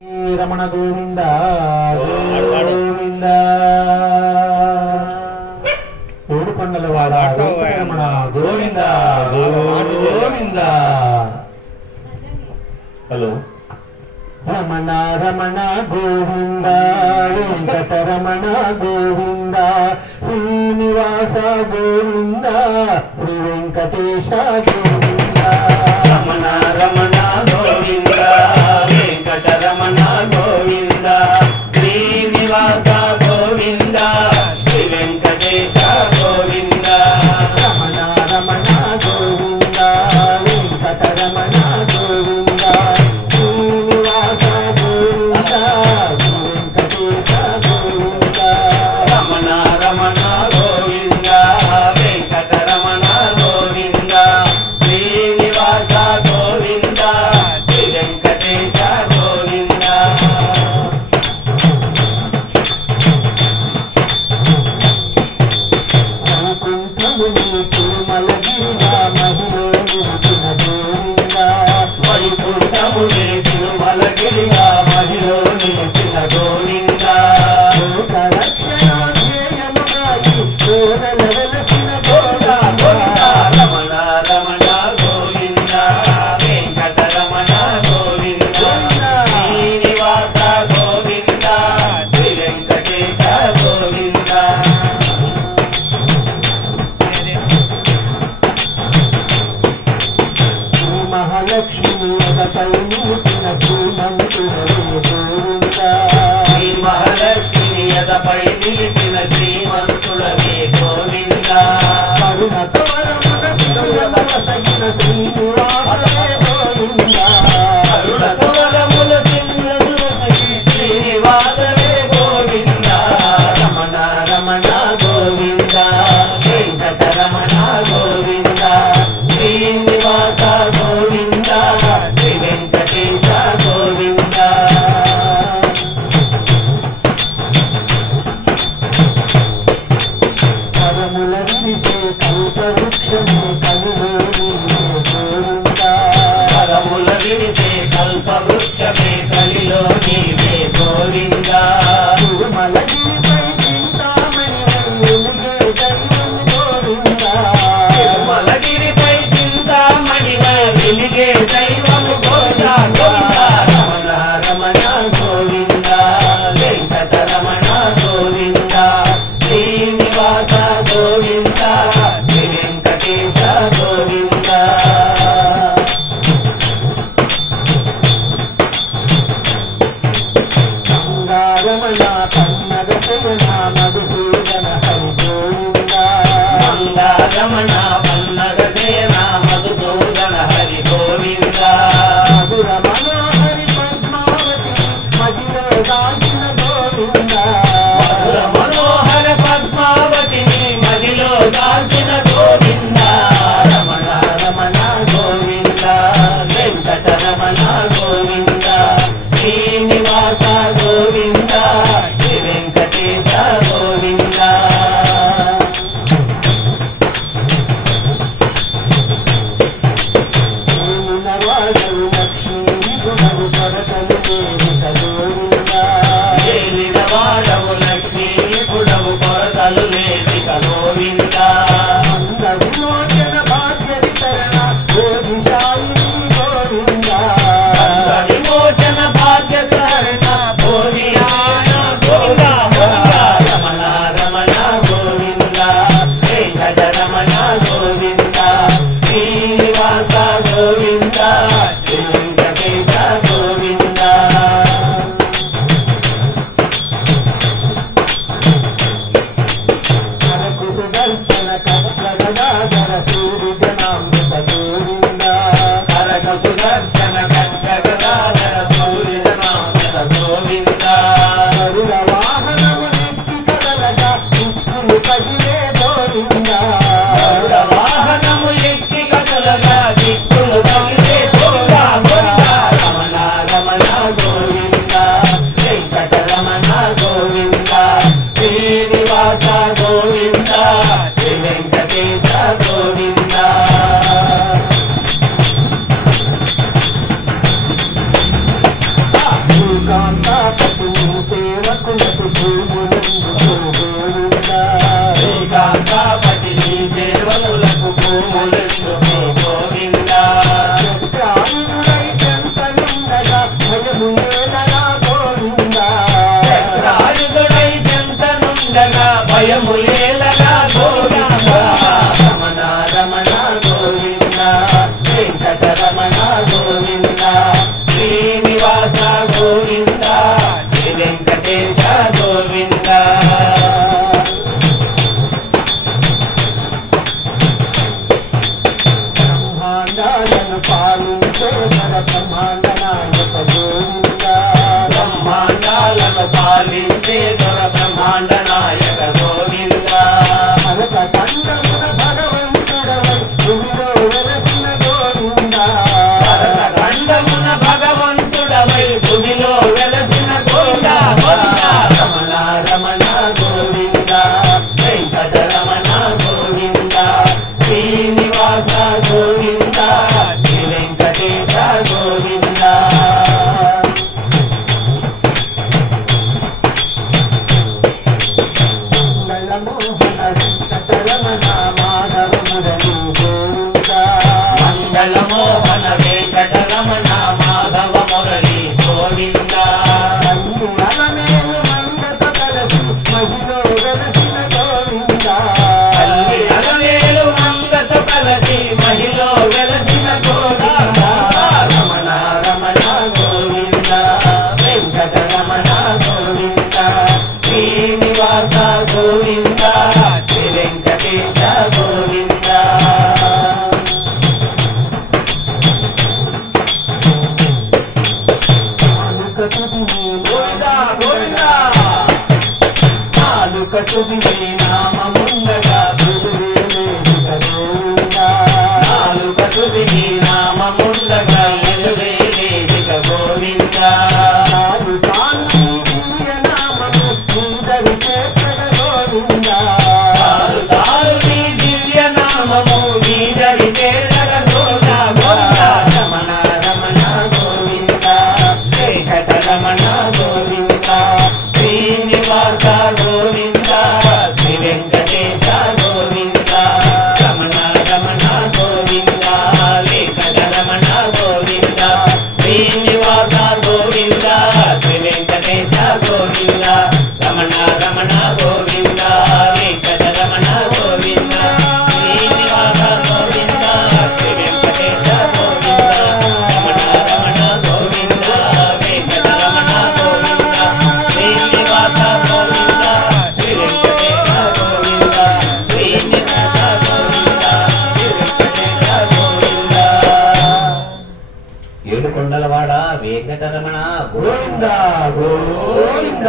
రమణ గోవింద గోవింద కోడికొండల వాడ రమణ గోవింద గోవింద. హలో రమణ రమణ గోవింద వెంకటరమణ గోవింద శ్రీనివాస గోవింద శ్రీ వెంకటేశ గోవింద. రమణ రమణ గోవింద వెంకటరమణ గోవింద శ్రీనివాస గోవింద శ్రీ వెంకటేశ గోవింద. రమణ రమణ గోవింద వెంకటరమణ గోవింద శ్రీనివాస గోవింద శ్రీ వెంకటేశ గోవింద. రమణ రమణ గోవింద వెంకటరమణ గోవింద శ్రీనివాస గోవింద శ్రీ వెంకటేశ గోవింద. వైకుంఠముని తిరుమలగిరిగా మహిలో నిలిచిన గోవింద. రమణ రమణ గోవింద వెంకటరమణ గోవింద శ్రీనివాస గోవింద శ్రీ వెంకటేశ గోవింద. మహాలక్ష్మి అదపై నిలిచిన శ్రీమంతుడవే గోవింద. శ్రీ మహాలక్ష్మి అదపై నిలిచిన శ్రీమంతుడవే గోవింద. కరుణతో వరముల సిరులవసగిన శ్రీనివాసవే గోవింద. కరుణతో వరముల సిరులవసగిన శ్రీనివాసవే గోవింద. రమణ రమణ గోవింద వెంకటరమణ గోవింద శ్రీనివాస గోవింద శ్రీ వెంకటేశ గోవింద. పరముల విరిసే కల్పవృక్షమే కలిలో నీవే గోవింద. పరముల విరిసే కల్పవృక్షమే కలిలో నీవే గోవింద. తిరుమలగిరిపై చింతామణి వెలిగే దైవం గోవింద. తిరుమలగిరిపై చింతామణి వెలిగే దైవం గోవింద. రమణ రమణ గోవింద వెంకటరమణ గోవింద శ్రీనివాస గోవింద శ్రీ వెంకటేశ గోవింద. గంగా గోవింద శ్రీ వెంకటేశ గోవింద బ్రహ్మాండాలను పాలించే మన బ్రహ్మాండ నాయక గోవింద బ్రహ్మాండాలను పాలించే దొర బ్రహ్మాండ నాయక గోవింద భరత ఖండమున భగవంతుడవై భూమిలో వెలసిన గోవింద భరత ఖండమున భగవంతుడవై భూమిలో వెలసిన గోవింద గోవింద రమణ రమణ గోవింద వెంకటరమణ గోవింద శ్రీనివాస గోవింద శ్రీ వెంకటేశ గోవింద మంగళమోహన వెంకటరమణ మాధవ మురళి గోవింద మంగళమోహన వెంకటరమణ మాధవ మురళి గోవింద అన్ని అలమేలు మంగత కలసి మహిలో వెలసిన గోవింద తల్లి అలవేలు మంగతో కలిసి మహిలో వెలసిన గోవింద రమణ రమణ గోవింద వెంకటరమణ గోవింద శ్రీనివాస గోవింద శ్రీ వెంకటేశ గోవింద నాలుక తుది నీ గోవింద గోవింద నాలుక తుది నీ నామముండగా వెలువేలేదిక గోవింద నాలుక తుది నీ నామముండగా ఎదురేలేదిక గోవింద నాలు తాను నీ దివ్య నామము నీదరి చేతగ గోవింద చాలు చాలు నీ దివ్య నామము నీదరి చేరగ గోవింద గోవింద రమణ రమణ గోవింద వెంకట రమణ గోవింద శ్రీనివాస గోవింద శ్రీ వెంకటేశ గోవింద రమణ రమణ గోవింద వెంకట రమణ గోవింద శ్రీనివాస గోవింద శ్రీ వెంకటేశ గోవింద రమణ రమణ గోవింద వెంకట రమణ గోవింద శ్రీనివాస గోవింద శ్రీ వెంకటేశ గోవింద రమణ రమణ గోవింద వెంకట రమణ గోవింద శ్రీనివాస గోవింద శ్రీ వెంకటేశ గోవింద శ్రీనివాస గోవింద శ్రీ వెంకటేశ గోవింద ఏడుకొండలవాడ వెంకటరమణ గోవింద గోవింద గోవింద